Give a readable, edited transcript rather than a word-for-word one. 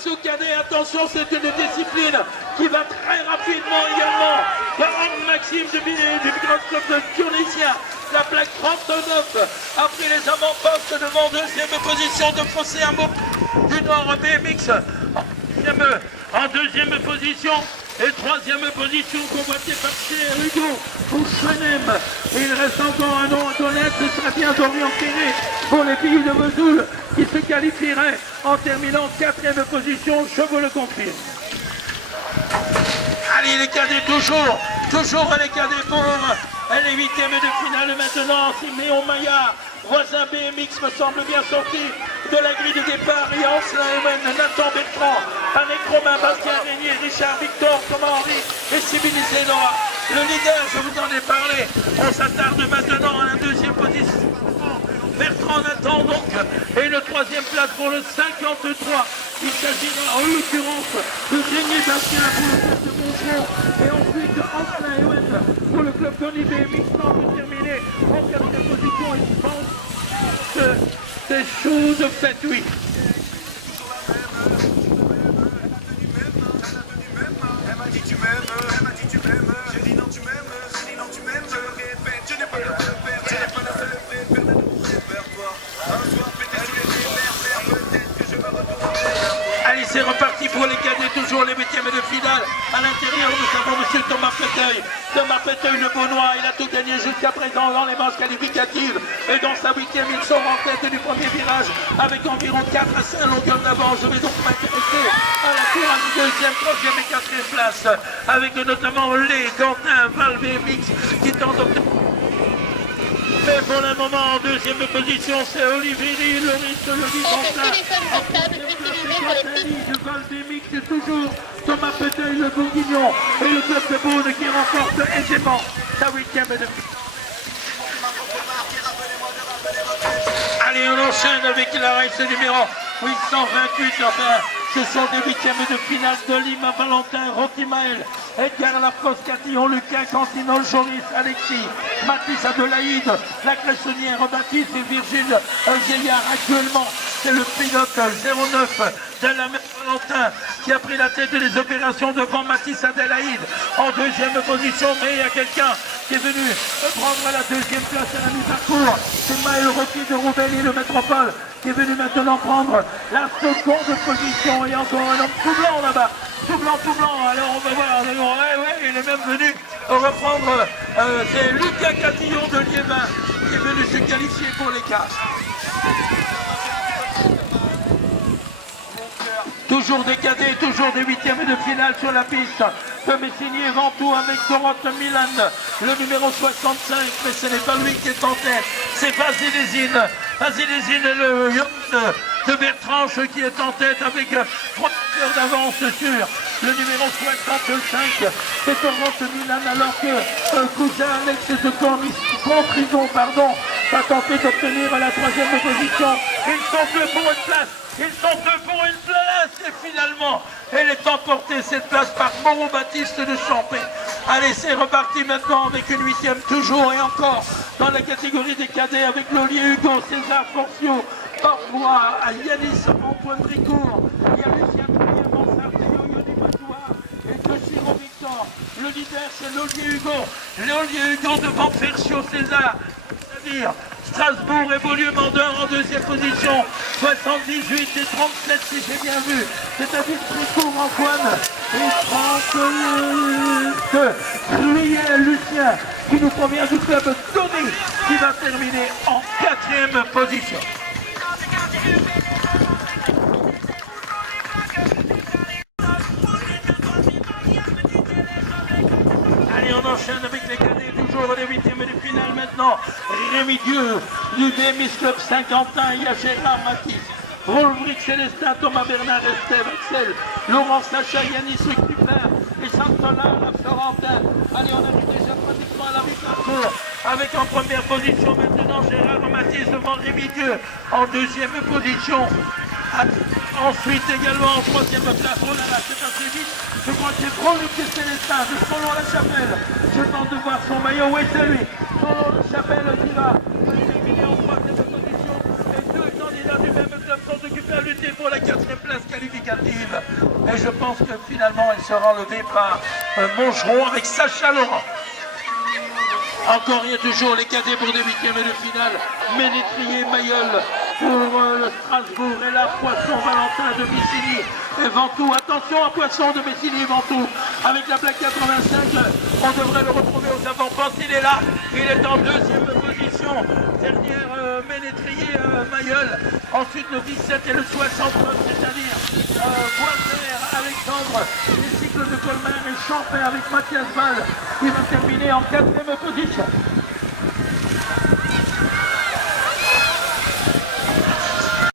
passe au cadet. Attention, c'est une discipline qui va très rapidement également. Par Maxime du Grand Club de Tunisien. La plaque 39 a pris les avant-postes devant deuxième position de Fossé Amo du Nord BMX. En deuxième position et troisième position convoitée par Hugo ou Chenem. Il reste encore un nom à connaître, ce sera bien Dorian Ferré pour les filles de Vesoul qui se qualifieraient en terminant quatrième position, je vous le confirme. Allez les cadets toujours les cadets pour les huitièmes de finale maintenant. Siméon Maillard, voisin BMX me semble bien sorti de la grille de départ. Il y a Ancelin Ewen, Nathan Bertrand, Panek Romain, Bastien Régnier, Richard Victor, Thomas Henry et Civilisé Nora. Le leader, je vous en ai parlé. On s'attarde maintenant à la deuxième position. Bertrand Nathan donc, et le troisième place pour le 53. Il s'agira en l'occurrence de Régnier Bastien pour le club de Montfort et ensuite de Ancelin Ewen pour le club d'Oni BMX sans de terminer en quatrième position. Et je pense que c'est chose faite, oui. Elle m'a dit tu m'aimes, j'ai dit non tu m'aimes, je le répète, je n'ai pas le repère, je n'ai pas la seule vraie paire de nous répertoire. Un soir pété sous les réverbères, peut-être que je me retournerai vers toi. Allez, c'est reparti pour les cadets, toujours les huitièmes de finale. À l'intérieur, nous avons M. Thomas Péteuil. Thomas Péteuil, le Beaunois, il a tout gagné jusqu'à présent dans les manches qualificatives. Et dans sa huitième, il sort en tête du premier virage avec environ 4 à 5 longueurs d'avance. Je vais donc m'intéresser à la course deuxième, troisième et quatrième place. Avec notamment les Quentin Val BMX qui tentent d'obtenir. Mais pour le moment, en deuxième position, c'est Olivier Loris, le Byzantin. Du Val BMX, c'est toujours Thomas Péteuil, le Bourguignon, et le club de Beaune qui remporte aisément sa huitième de finale. Allez, on enchaîne avec la race numéro 828. Enfin, ce sont des huitièmes de finale de Lima, Valentin, Rocky Maël, Edgar Lafosse, Catillon, Lucas, Cantinol, Joris, Alexis, Mathis Adelaïde, la Cressonnière, Baptiste et Virgile Vieillard. Actuellement, c'est le pilote 09 de la mer Valentin qui a pris la tête des opérations devant Mathis Adelaïde en deuxième position. Mais il y a quelqu'un qui est venu prendre la deuxième place à la mise à court. C'est Maël Rocky de Roubaix, le métropole, qui est venu maintenant prendre la seconde position. Et encore un homme tout blanc là-bas. Tout blanc. Alors on va voir. Ouais, il est même venu reprendre. C'est Lucas Catillon de Liévin qui est venu se qualifier pour les quarts. Toujours des cadets, toujours des huitièmes de finale sur la piste de Messigny Ventoux avec Doroth Milan, le numéro 65, mais ce n'est pas lui qui est en tête, c'est Vasilésine, le Young de Bertranche qui est en tête avec 3 heures d'avance sur le numéro 65, c'est Doroth Milan, alors que cousin Alex de Contrison, va tenter d'obtenir la troisième position. Ils sont deux pour une place et finalement elle est emportée cette place par Moreau Baptiste de Champé. Allez, c'est reparti maintenant avec une huitième toujours et encore dans la catégorie des cadets avec Lolier Hugo, César Forcio, Orbois, Yanis Antoine Bricourt, il y a Lucien Pouillet, Monsard, Théo Yoni Patois et Toshiro Victor. Le leader c'est Lolier Hugo devant Fercio César, c'est-à-dire Strasbourg et Beaulieu-Mandeur en deuxième position, 78 et 37 si j'ai bien vu, c'est-à-dire Bricourt Antoine et 32 Riel Lucien qui nous provient du club Tony qui va terminer en quatrième position. Allez, on enchaîne avec les cadets, toujours les huitièmes de finale maintenant. Rémi Dieu du BMX Club Saint-Quentin, il y a Gérard Mathis, Rolbrick Célestin, Thomas Bernard, Estève, Axel, Laurent Sacha, Yanis Recupère et Saint-Solin, la Florentin. Allez, on arrive déjà pratiquement à la mi-parcours avec en première position maintenant Gérard Mathis devant Rémi Dieu en deuxième position. Ensuite également en troisième place, oh là là, c'est assez vite, je crois que c'est Rolbrick Célestin de Solon-la-Chapelle. Je tente de voir son maillot, où est celui Solon-la-Chapelle qui va terminer en troisième position. Et deux candidats du même club sont occupés à lutter pour la quatrième place qualificative. Elle sera enlevée par Mongeron avec Sacha Laurent. Encore rien toujours les cadets pour des huitièmes de finale. Ménétrier, Mayol pour le Strasbourg et là Poisson, Valentin de Messily et Ventoux. Attention à Poisson de Messily et Ventoux avec la plaque 85. On devrait le retrouver aux avant-postes. Il est là, il est en deuxième position. Derrière Ménétrier, Mayol. Ensuite le 17 et le 69, c'est-à-dire Boisvert, Alexandre, les cycles de Colmar et Champin avec Mathias Val qui va terminer en quatrième position.